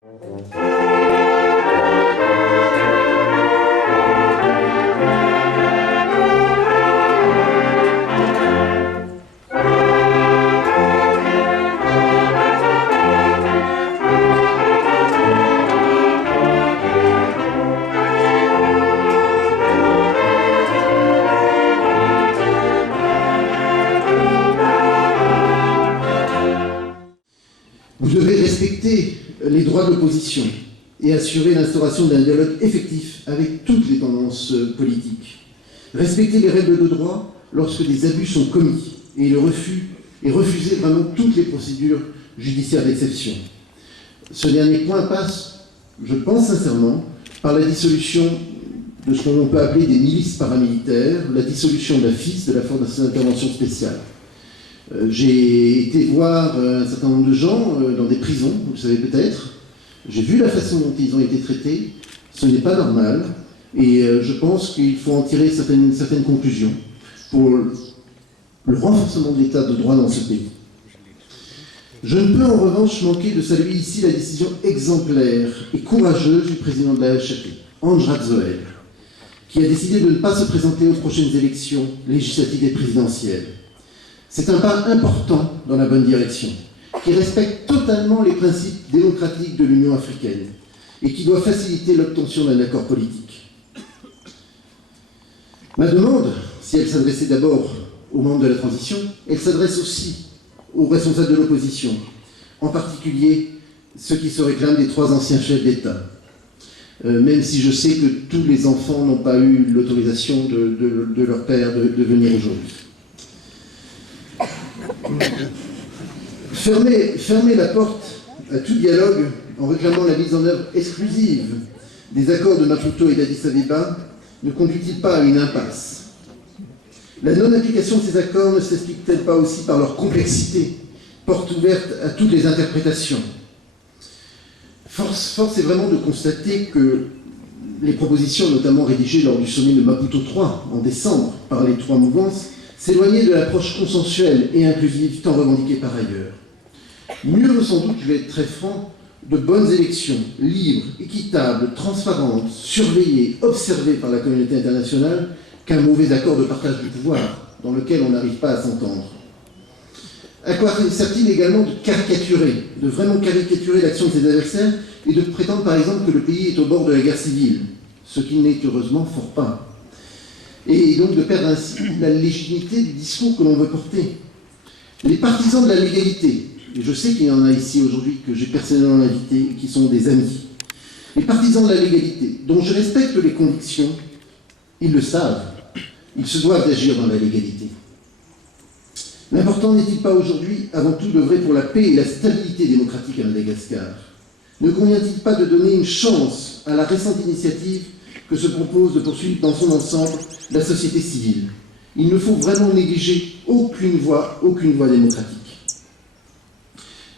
Vous devez respecter les droits de l'opposition et assurer l'instauration d'un dialogue effectif avec toutes les tendances politiques. Respecter les règles de droit lorsque des abus sont commis et refuser vraiment toutes les procédures judiciaires d'exception. Ce dernier point passe, je pense sincèrement, par la dissolution de ce qu'on peut appeler des milices paramilitaires, la dissolution de la FIS, de la Force d'intervention spéciale. J'ai été voir un certain nombre de gens dans des prisons, vous le savez peut-être. J'ai vu la façon dont ils ont été traités. Ce n'est pas normal. Et je pense qu'il faut en tirer certaines conclusions pour le renforcement de l'état de droit dans ce pays. Je ne peux en revanche manquer de saluer ici la décision exemplaire et courageuse du président de la HAP, Hans Ratzoel, qui a décidé de ne pas se présenter aux prochaines élections législatives et présidentielles. C'est un pas important dans la bonne direction, qui respecte totalement les principes démocratiques de l'Union africaine et qui doit faciliter l'obtention d'un accord politique. Ma demande, si elle s'adressait d'abord aux membres de la transition, elle s'adresse aussi aux responsables de l'opposition, en particulier ceux qui se réclament des 3 anciens chefs d'État. Même si je sais que tous les enfants n'ont pas eu l'autorisation de leur père de venir aujourd'hui. Fermer la porte à tout dialogue en réclamant la mise en œuvre exclusive des accords de Maputo et d'Addis Abeba ne conduit-il pas à une impasse? La non-application de ces accords ne s'explique-t-elle pas aussi par leur complexité, porte ouverte à toutes les interprétations? Force est vraiment de constater que les propositions, notamment rédigées lors du sommet de Maputo 3 en décembre par les 3 mouvances, s'éloigner de l'approche consensuelle et inclusive tant revendiquée par ailleurs. Mieux vaut sans doute, je vais être très franc, de bonnes élections, libres, équitables, transparentes, surveillées, observées par la communauté internationale, qu'un mauvais accord de partage du pouvoir, dans lequel on n'arrive pas à s'entendre. À quoi sert-il également de caricaturer, de vraiment caricaturer l'action de ses adversaires et de prétendre par exemple que le pays est au bord de la guerre civile, ce qui n'est heureusement fort pas. Et donc de perdre ainsi la légitimité du discours que l'on veut porter. Les partisans de la légalité, et je sais qu'il y en a ici aujourd'hui que j'ai personnellement invité et qui sont des amis, les partisans de la légalité, dont je respecte les convictions, ils le savent, ils se doivent d'agir dans la légalité. L'important n'est-il pas aujourd'hui, avant tout, d'œuvrer pour la paix et la stabilité démocratique à Madagascar? Ne convient-il pas de donner une chance à la récente initiative que se propose de poursuivre dans son ensemble la société civile? Il ne faut vraiment négliger aucune voie démocratique.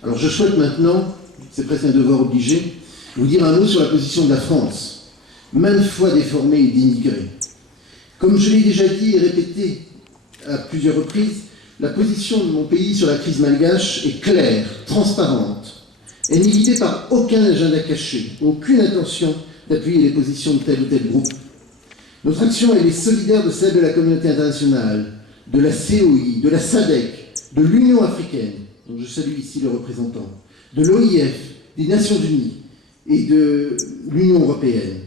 Alors je souhaite maintenant, c'est presque un devoir obligé, vous dire un mot sur la position de la France, maintes fois déformée et dénigrée. Comme je l'ai déjà dit et répété à plusieurs reprises, la position de mon pays sur la crise malgache est claire, transparente. Elle n'est guidée par aucun agenda caché, aucune intention d'appuyer les positions de tel ou tel groupe. Notre action, elle est solidaire de celle de la communauté internationale, de la COI, de la SADC, de l'Union africaine, dont je salue ici les représentants, de l'OIF, des Nations Unies et de l'Union européenne.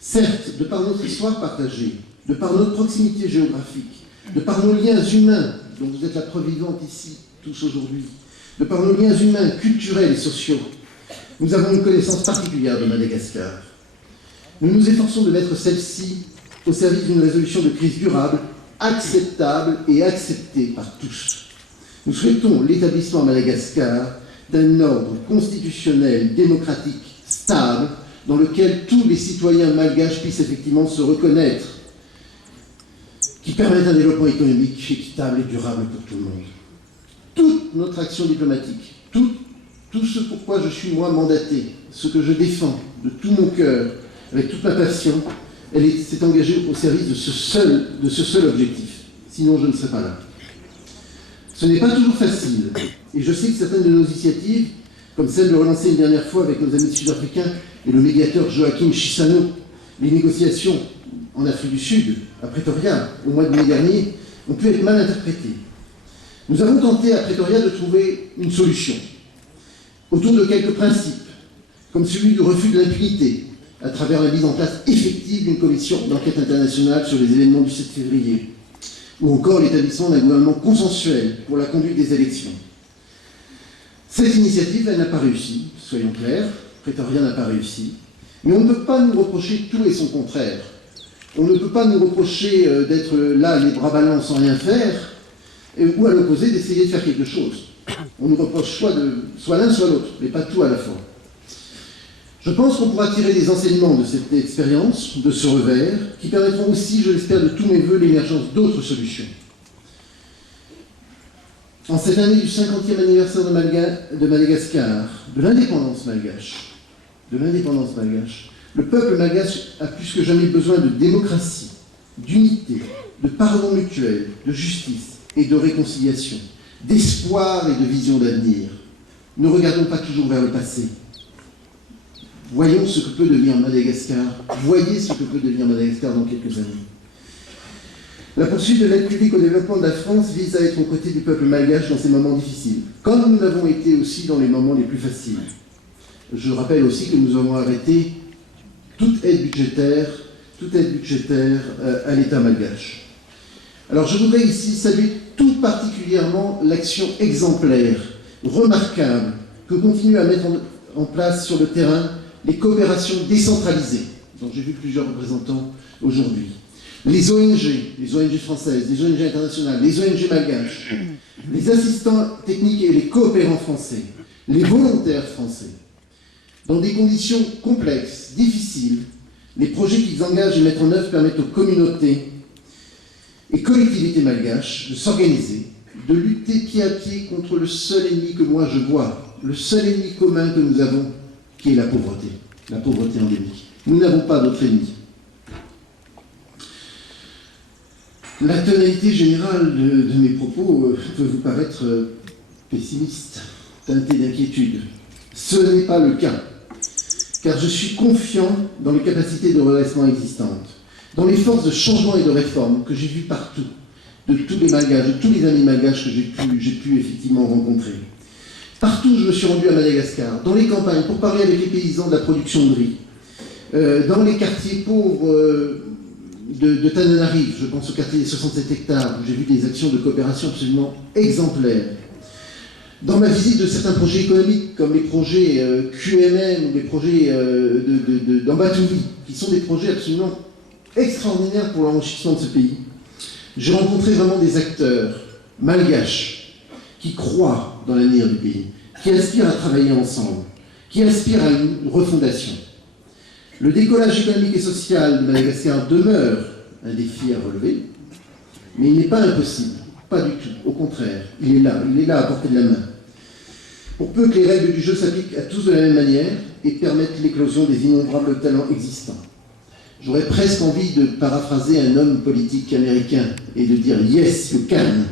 Certes, de par notre histoire partagée, de par notre proximité géographique, de par nos liens humains, dont vous êtes la preuve vivante ici, tous aujourd'hui, de par nos liens humains, culturels et sociaux, nous avons une connaissance particulière de Madagascar. Nous nous efforçons de mettre celle-ci au service d'une résolution de crise durable, acceptable et acceptée par tous. Nous souhaitons l'établissement à Madagascar d'un ordre constitutionnel, démocratique, stable, dans lequel tous les citoyens malgaches puissent effectivement se reconnaître, qui permette un développement économique équitable et durable pour tout le monde. Toute notre action diplomatique, tout ce pourquoi je suis moi mandaté, ce que je défends de tout mon cœur, avec toute ma passion, elle s'est engagée au service de ce seul objectif. Sinon, je ne serais pas là. Ce n'est pas toujours facile, et je sais que certaines de nos initiatives comme celle de relancer une dernière fois avec nos amis sud-africains et le médiateur Joachim Chissano les négociations en Afrique du Sud, à Pretoria, au mois de mai dernier, ont pu être mal interprétées. Nous avons tenté à Pretoria de trouver une solution autour de quelques principes, comme celui du refus de l'impunité, à travers la mise en place effective d'une commission d'enquête internationale sur les événements du 7 février, ou encore l'établissement d'un gouvernement consensuel pour la conduite des élections. Cette initiative, elle n'a pas réussi, soyons clairs, Pretoria n'a pas réussi, mais on ne peut pas nous reprocher tout et son contraire. On ne peut pas nous reprocher d'être là, les bras ballants, sans rien faire, ou à l'opposé, d'essayer de faire quelque chose. On nous reproche soit l'un, soit l'autre, mais pas tout à la fois. Je pense qu'on pourra tirer des enseignements de cette expérience, de ce revers, qui permettront aussi, je l'espère de tous mes voeux, l'émergence d'autres solutions. En cette année du 50e anniversaire de Madagascar, de l'indépendance malgache, le peuple malgache a plus que jamais besoin de démocratie, d'unité, de pardon mutuel, de justice et de réconciliation, d'espoir et de vision d'avenir. Ne regardons pas toujours vers le passé. Voyons ce que peut devenir Madagascar. Voyez ce que peut devenir Madagascar dans quelques années. La poursuite de l'aide publique au développement de la France vise à être aux côtés du peuple malgache dans ces moments difficiles, comme nous l'avons été aussi dans les moments les plus faciles. Je rappelle aussi que nous avons arrêté toute aide budgétaire à l'État malgache. Alors je voudrais ici saluer tout particulièrement l'action exemplaire, remarquable, que continuent à mettre en place sur le terrain les coopérations décentralisées, dont j'ai vu plusieurs représentants aujourd'hui. Les ONG françaises, les ONG internationales, les ONG malgaches, les assistants techniques et les coopérants français, les volontaires français. Dans des conditions complexes, difficiles, les projets qu'ils engagent et mettent en œuvre permettent aux communautés et collectivités malgaches de s'organiser, de lutter pied à pied contre le seul ennemi que moi je vois, le seul ennemi commun que nous avons, qui est la pauvreté endémique. Nous n'avons pas d'autre ennemi. La tonalité générale de mes propos peut vous paraître pessimiste, teintée d'inquiétude. Ce n'est pas le cas, car je suis confiant dans les capacités de redressement existantes, dans les forces de changement et de réforme que j'ai vues partout, de tous les malgaches, de tous les amis malgaches que j'ai pu effectivement rencontrer. Partout où je me suis rendu à Madagascar, dans les campagnes, pour parler avec les paysans de la production de riz, dans les quartiers pauvres de Tananarive, je pense au quartier des 67 hectares, où j'ai vu des actions de coopération absolument exemplaires. Dans ma visite de certains projets économiques, comme les projets QMM ou les projets d'Ambatouvi, qui sont des projets absolument extraordinaires pour l'enrichissement de ce pays, j'ai rencontré vraiment des acteurs malgaches qui croient dans l'avenir du pays, qui aspirent à travailler ensemble, qui aspirent à une refondation. Le décollage économique et social de Madagascar demeure un défi à relever, mais il n'est pas impossible, pas du tout, au contraire, il est là à portée de la main. Pour peu que les règles du jeu s'appliquent à tous de la même manière et permettent l'éclosion des innombrables talents existants. J'aurais presque envie de paraphraser un homme politique américain et de dire « Yes, you can ».